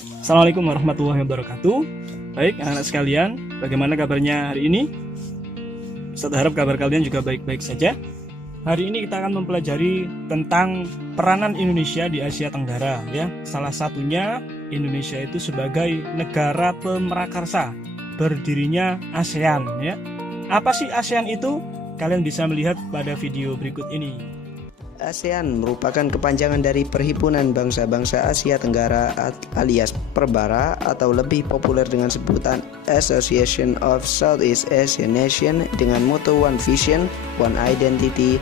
Assalamualaikum warahmatullahi wabarakatuh. Baik, anak-anak sekalian, bagaimana kabarnya hari ini? Saya harap kabar kalian juga baik-baik saja. Hari ini kita akan mempelajari tentang peranan Indonesia di Asia Tenggara, ya. Salah satunya Indonesia itu sebagai negara pemrakarsa, berdirinya ASEAN, ya. Apa sih ASEAN itu? Kalian bisa melihat pada video berikut ini. ASEAN merupakan kepanjangan dari Perhimpunan Bangsa-Bangsa Asia Tenggara alias Perbara, atau lebih populer dengan sebutan Association of Southeast Asian Nations, dengan moto One Vision, One Identity,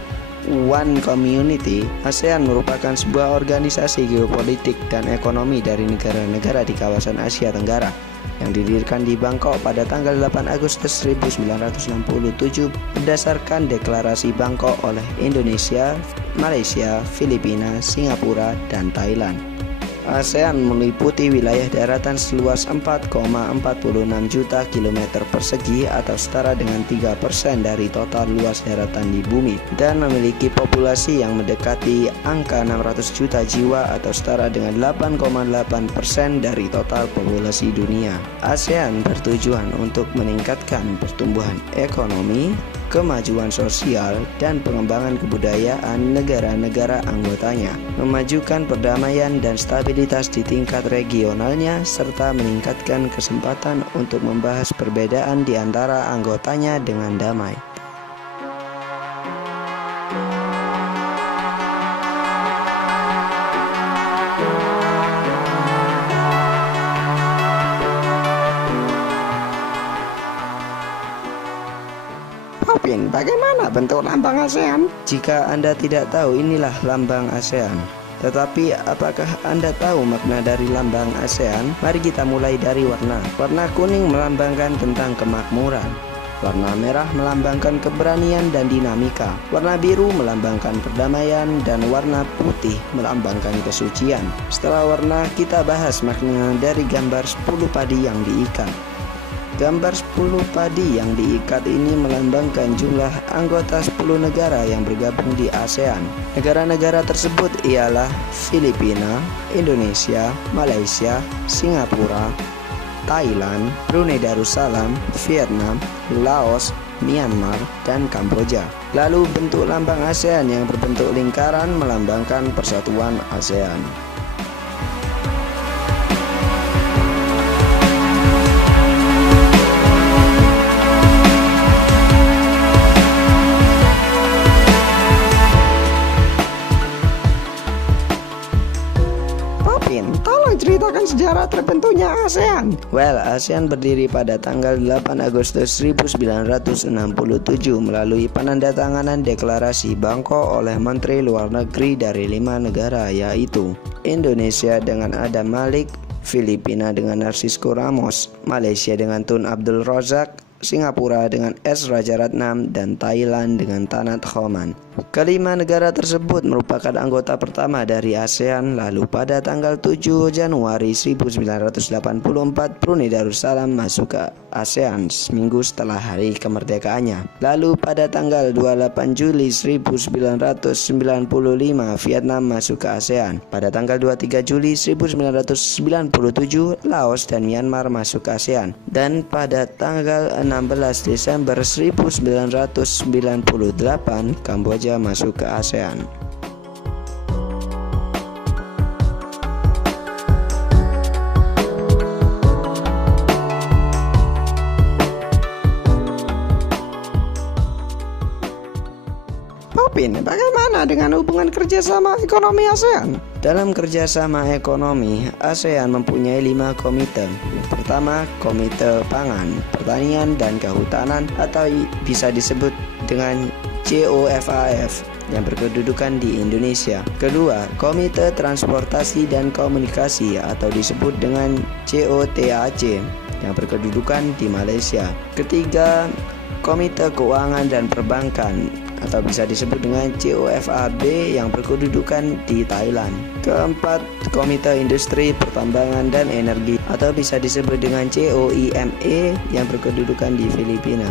One Community. ASEAN merupakan sebuah organisasi geopolitik dan ekonomi dari negara-negara di kawasan Asia Tenggara yang didirikan di Bangkok pada tanggal 8 Agustus 1967 berdasarkan Deklarasi Bangkok oleh Indonesia, Malaysia, Filipina, Singapura, dan Thailand. ASEAN meliputi wilayah daratan seluas 4,46 juta kilometer persegi atau setara dengan 3% dari total luas daratan di bumi, dan memiliki populasi yang mendekati angka 600 juta jiwa atau setara dengan 8,8% dari total populasi dunia. ASEAN bertujuan untuk meningkatkan pertumbuhan ekonomi, kemajuan sosial, dan pengembangan kebudayaan negara-negara anggotanya, memajukan perdamaian dan stabilitas di tingkat regionalnya, serta meningkatkan kesempatan untuk membahas perbedaan di antara anggotanya dengan damai. Popin, bagaimana bentuk lambang ASEAN? Jika Anda tidak tahu, inilah lambang ASEAN. Tetapi apakah Anda tahu makna dari lambang ASEAN? Mari kita mulai dari warna. Warna kuning melambangkan tentang kemakmuran. Warna merah melambangkan keberanian dan dinamika. Warna biru melambangkan perdamaian, dan warna putih melambangkan kesucian. Setelah warna, kita bahas makna dari gambar 10 padi yang diikat. Gambar 10 padi yang diikat ini melambangkan jumlah anggota 10 negara yang bergabung di ASEAN. Negara-negara tersebut ialah Filipina, Indonesia, Malaysia, Singapura, Thailand, Brunei Darussalam, Vietnam, Laos, Myanmar, dan Kamboja. Lalu bentuk lambang ASEAN yang berbentuk lingkaran melambangkan persatuan ASEAN. Tolong ceritakan sejarah terbentuknya ASEAN. ASEAN berdiri pada tanggal 8 Agustus 1967 melalui penandatanganan Deklarasi Bangkok oleh Menteri Luar Negeri dari 5 negara, yaitu Indonesia dengan Adam Malik, Filipina dengan Narcisco Ramos, Malaysia dengan Tun Abdul Razak, Singapura dengan S. Rajaratnam, dan Thailand dengan Tanat Khoman. Kelima negara tersebut merupakan anggota pertama dari ASEAN. Lalu pada tanggal 7 Januari 1984 Brunei Darussalam masuk ke ASEAN seminggu setelah hari kemerdekaannya. Lalu pada tanggal 28 Juli 1995 Vietnam masuk ke ASEAN. Pada tanggal 23 Juli 1997 Laos dan Myanmar masuk ke ASEAN. Dan pada tanggal 16 Desember 1998 Kamboja masuk ke ASEAN. Popin, bagaimana dengan hubungan kerjasama ekonomi ASEAN? Dalam kerjasama ekonomi, ASEAN mempunyai 5 komite. Pertama, Komite Pangan, Pertanian, dan Kehutanan, atau bisa disebut dengan COFAF, yang berkedudukan di Indonesia. Kedua, Komite Transportasi dan Komunikasi, atau disebut dengan COTAC, yang berkedudukan di Malaysia. Ketiga, Komite Keuangan dan Perbankan, atau bisa disebut dengan COFAB, yang berkedudukan di Thailand. Keempat, Komite Industri, Pertambangan, dan Energi, atau bisa disebut dengan COIME, yang berkedudukan di Filipina.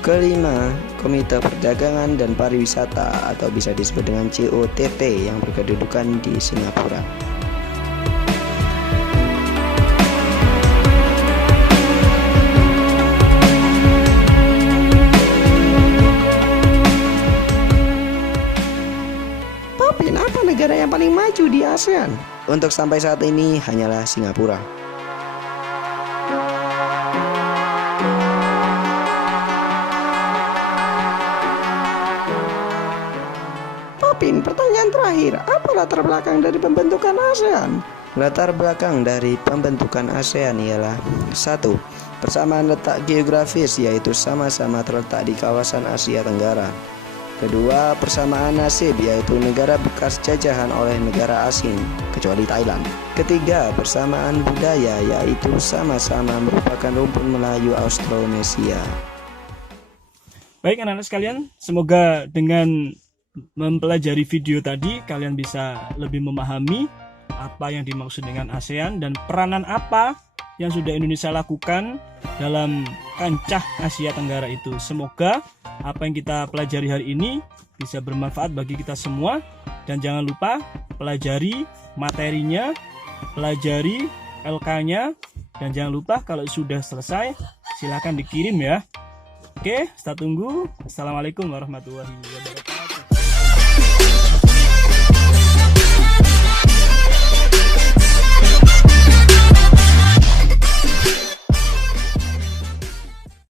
Kelima, Komite Perdagangan dan Pariwisata, atau bisa disebut dengan COTT, yang berkedudukan di Singapura. negara ASEAN? Untuk sampai saat ini hanyalah Singapura. Popin, pertanyaan terakhir, apa latar belakang dari pembentukan ASEAN? Latar belakang dari pembentukan ASEAN ialah 1. Persamaan letak geografis, yaitu sama-sama terletak di kawasan Asia Tenggara. Kedua, persamaan nasib, yaitu negara bekas jajahan oleh negara asing, kecuali Thailand. Ketiga, persamaan budaya, yaitu sama-sama merupakan rumpun Melayu Austronesia. Baik anak-anak sekalian, semoga dengan mempelajari video tadi kalian bisa lebih memahami apa yang dimaksud dengan ASEAN dan peranan apa yang sudah Indonesia lakukan dalam kancah Asia Tenggara itu. Semoga apa yang kita pelajari hari ini bisa bermanfaat bagi kita semua, dan jangan lupa pelajari materinya, pelajari LK-nya, dan jangan lupa kalau sudah selesai silahkan dikirim ya. Oke, kita tunggu. Assalamualaikum warahmatullahi wabarakatuh.